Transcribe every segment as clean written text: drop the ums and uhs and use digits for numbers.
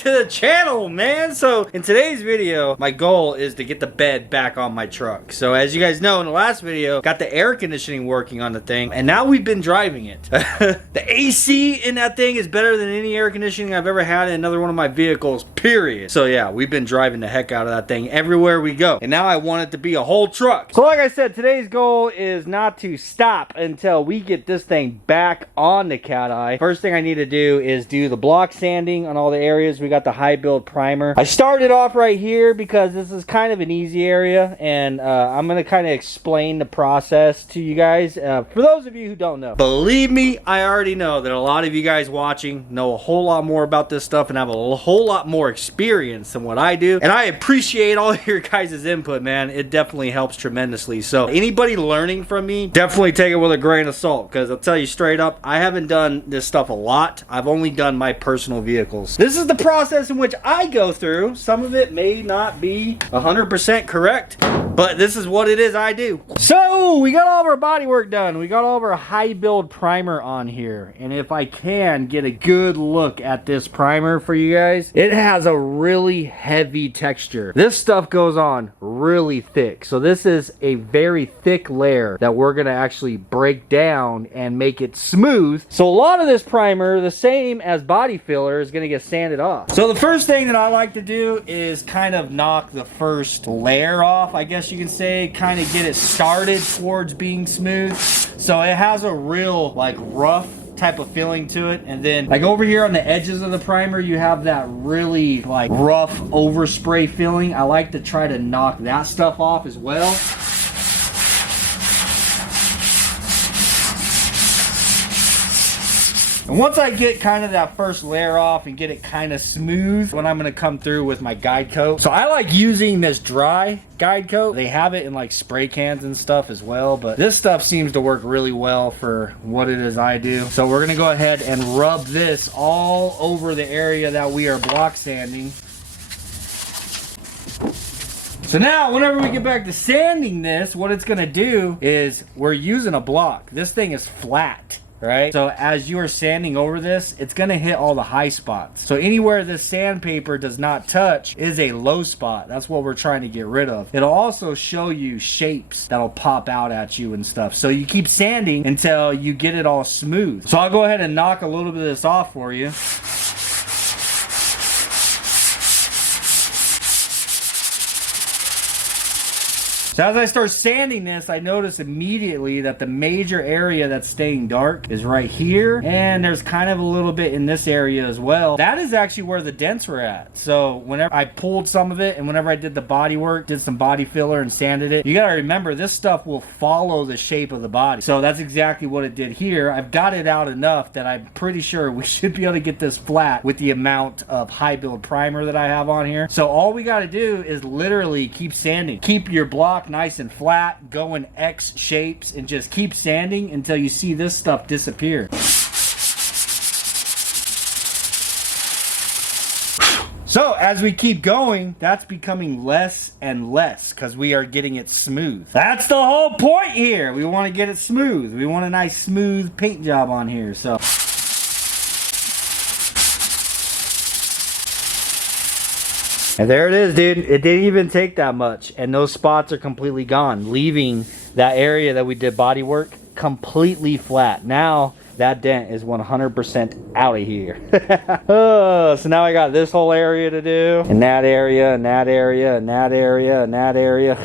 to the channel, man. So in today's video, my goal is to get the bed back on my truck. So as you guys know, in the last video, got the air conditioning working on the thing, and now we've been driving it. The AC in that thing is better than any air conditioning I've ever had in another one of my vehicles, period. So yeah, we've been driving the heck out of that thing everywhere we go, and now I want it to be a whole truck. So like I said, today's goal is not to stop until we get this thing back on the cat eye. First thing I need to do is do the block sanding on all the areas. We got the high build primer. I started off right here because this is kind of an easy area, and I'm gonna kind of explain the process to you guys. For those of you who don't know, believe me, I already know that a lot of you guys watching know a whole lot more about this stuff and have a whole lot more experience than what I do, and I appreciate all your guys' input, man. It definitely helps tremendously. So anybody learning from me, definitely take it with a grain of salt, because I'll tell you straight up, I haven't done this stuff a lot. I've only done my personal vehicles. This is the process in which I go through. Some of it may not be 100% correct, but this is what it is I do. So we got all of our body work done. We got all of our high build primer on here, and if I can get a good look at this primer for you guys, it has a really heavy texture. This stuff goes on really thick, so this is a very thick layer that we're gonna actually break down and make it smooth. So a lot of this primer, the same as body filler, is gonna get sanded off. So the first thing that I like to do is kind of knock the first layer off, I guess you can say, kind of get it started towards being smooth. So it has a real like rough type of feeling to it, and then like over here on the edges of the primer, you have that really like rough overspray feeling. I like to try to knock that stuff off as well. And once I get kind of that first layer off and get it kind of smooth, when I'm going to come through with my guide coat. So I like using this dry guide coat. They have it in like spray cans and stuff as well, but this stuff seems to work really well for what it is I do. So we're going to go ahead and rub this all over the area that we are block sanding. So now, whenever we get back to sanding this, what it's going to do is we're using a block. This thing is flat. Right? So as you are sanding over this, it's going to hit all the high spots. So anywhere this sandpaper does not touch is a low spot. That's what we're trying to get rid of. It'll also show you shapes that'll pop out at you and stuff. So you keep sanding until you get it all smooth. So I'll go ahead and knock a little bit of this off for you. So as I start sanding this, I notice immediately that the major area that's staying dark is right here, and there's kind of a little bit in this area as well. That is actually where the dents were at. So whenever I pulled some of it, and whenever I did the body work, did some body filler and sanded it, you gotta remember this stuff will follow the shape of the body. So that's exactly what it did here. I've got it out enough that I'm pretty sure we should be able to get this flat with the amount of high build primer that I have on here. So all we gotta do is literally keep sanding. Keep your block nice and flat, go in X shapes, and just keep sanding until you see this stuff disappear. So as we keep going, that's becoming less and less because we are getting it smooth. That's the whole point here. We want to get it smooth. We want a nice smooth paint job on here. So and there it is, dude. It didn't even take that much, and those spots are completely gone, leaving that area that we did body work completely flat. Now that dent is 100% out of here. Oh, so now I got this whole area to do, and that area, and that area, and that area, and that area.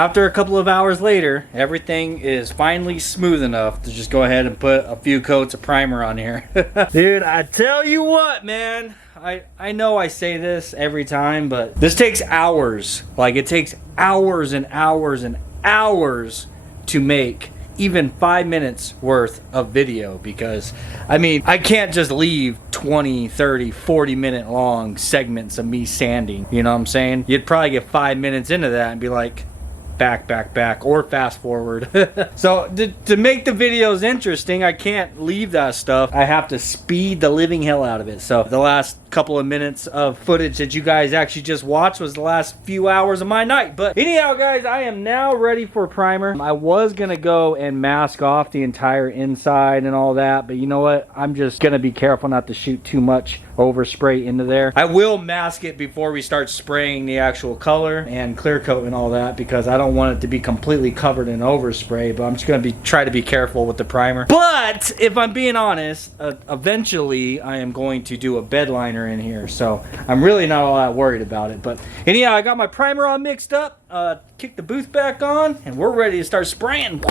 after a couple of hours later, everything is finally smooth enough to just go ahead and put a few coats of primer on here. Dude, I tell you what, man. I know I say this every time, but this takes hours. Like, it takes hours and hours and hours to make even 5 minutes worth of video, because I mean, I can't just leave 20, 30, 40 minute long segments of me sanding. You know what I'm saying? You'd probably get 5 minutes into that and be like, back, or fast forward. So to make the videos interesting, I can't leave that stuff. I have to speed the living hell out of it. So the last couple of minutes of footage that you guys actually just watched was the last few hours of my night. But anyhow, guys, I am now ready for primer. I was gonna go and mask off the entire inside and all that, but you know what? I'm just gonna be careful not to shoot too much overspray into there. I will mask it before we start spraying the actual color and clear coat and all that, because I don't want it to be completely covered in overspray, but I'm just gonna try to be careful with the primer. But if I'm being honest, eventually I am going to do a bed liner in here, so I'm really not all that worried about it. But anyhow, I got my primer all mixed up, kick the booth back on, and we're ready to start spraying.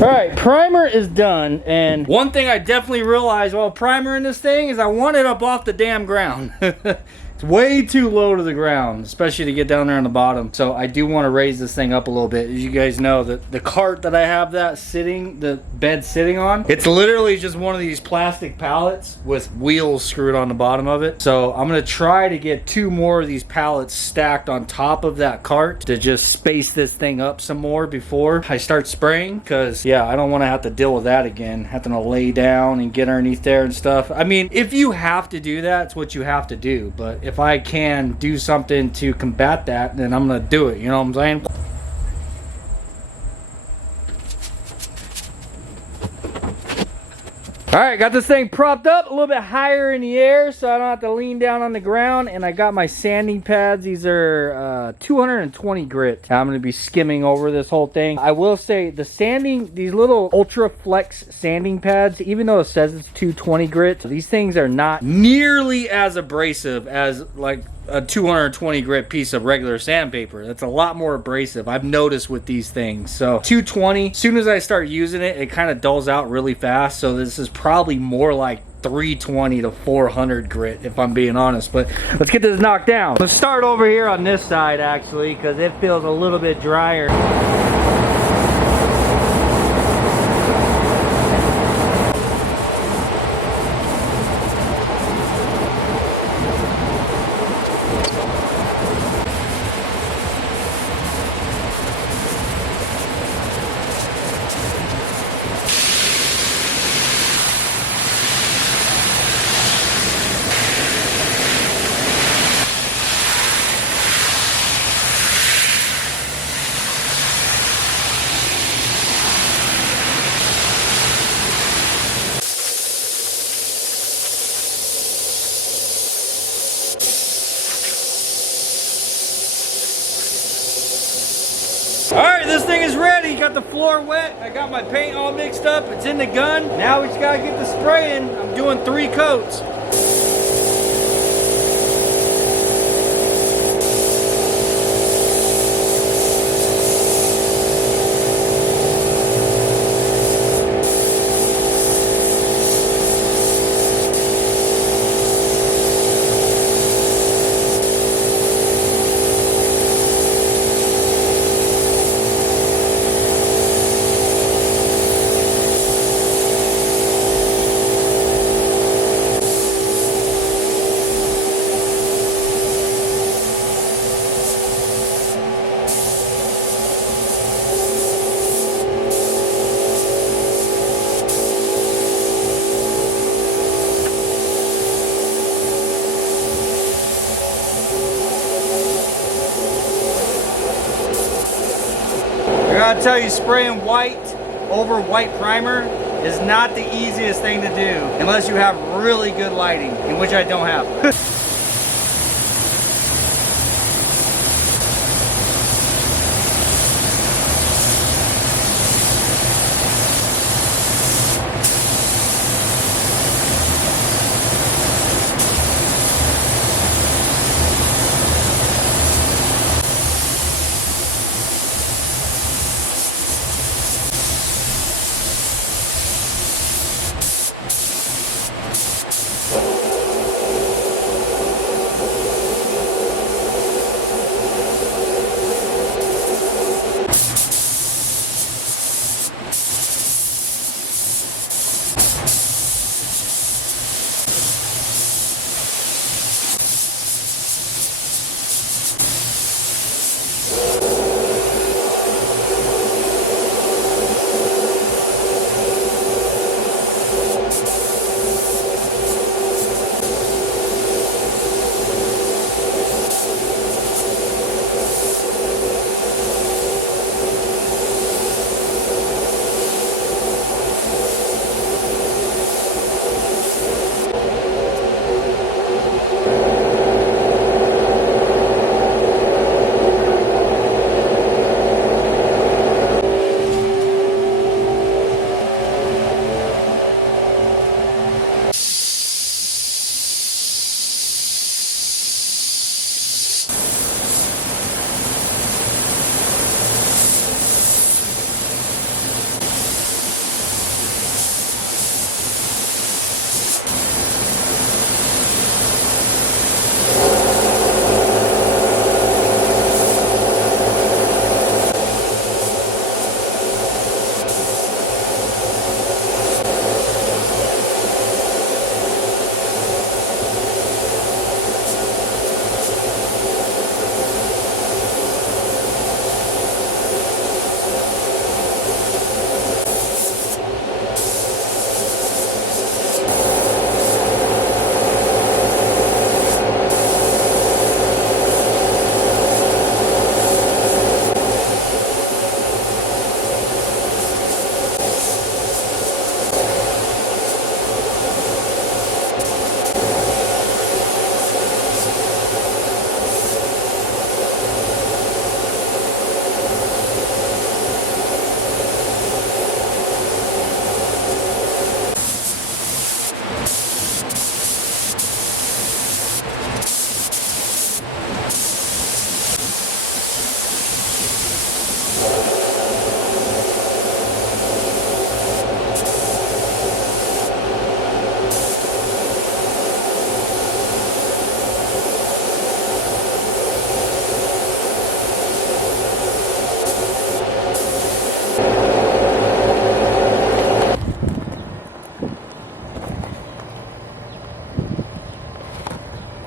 Alright, primer is done, and one thing I definitely realized while primering this thing is I want it up off the damn ground. It's way too low to the ground, especially to get down there on the bottom. So I do want to raise this thing up a little bit. As you guys know, the cart that I have that sitting, the bed sitting on, it's literally just one of these plastic pallets with wheels screwed on the bottom of it. So I'm gonna try to get 2 more of these pallets stacked on top of that cart to just space this thing up some more before I start spraying, because yeah, I don't want to have to deal with that again, having to lay down and get underneath there and stuff. I mean, if you have to do that, it's what you have to do, but if I can do something to combat that, then I'm gonna do it, you know what I'm saying? All right, got this thing propped up a little bit higher in the air so I don't have to lean down on the ground, and I got my sanding pads. These are 220 grit. I'm going to be skimming over this whole thing. I will say the sanding, these little Ultra Flex sanding pads, even though it says it's 220 grit, these things are not nearly as abrasive as like a 220 grit piece of regular sandpaper. That's a lot more abrasive, I've noticed with these things. So 220, as soon as I start using it, it kind of dulls out really fast. So this is probably more like 320 to 400 grit, if I'm being honest. But let's get this knocked down. Let's start over here on this side, actually, because it feels a little bit drier. Alright, this thing is ready. Got the floor wet. I got my paint all mixed up. It's in the gun. Now we just gotta get the spraying. I'm doing 3 coats. I gotta tell you, spraying white over white primer is not the easiest thing to do unless you have really good lighting, in which I don't have.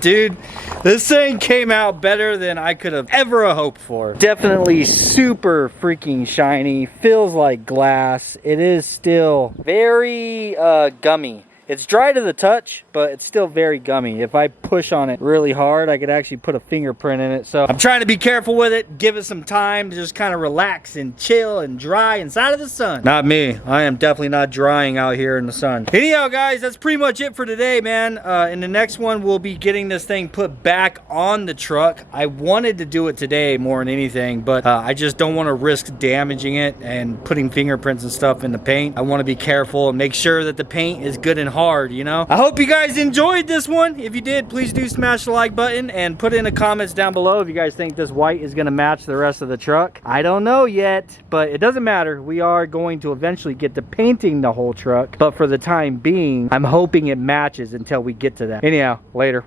Dude, this thing came out better than I could have ever hoped for. Definitely super freaking shiny. Feels like glass. It is still very gummy. It's dry to the touch, but it's still very gummy. If I push on it really hard, I could actually put a fingerprint in it. So I'm trying to be careful with it, give it some time to just kind of relax and chill and dry inside of the sun. Not me. I am definitely not drying out here in the sun. Anyhow, guys, that's pretty much it for today, man. In the next one, we'll be getting this thing put back on the truck. I wanted to do it today more than anything, but I just don't want to risk damaging it and putting fingerprints and stuff in the paint. I want to be careful and make sure that the paint is good and hard, you know. I hope you guys enjoyed this one. If you did, please do smash the like button and put in the comments down below if you guys think this white is going to match the rest of the truck. I don't know yet, but it doesn't matter. We are going to eventually get to painting the whole truck, but for the time being, I'm hoping it matches until we get to that. Anyhow, later.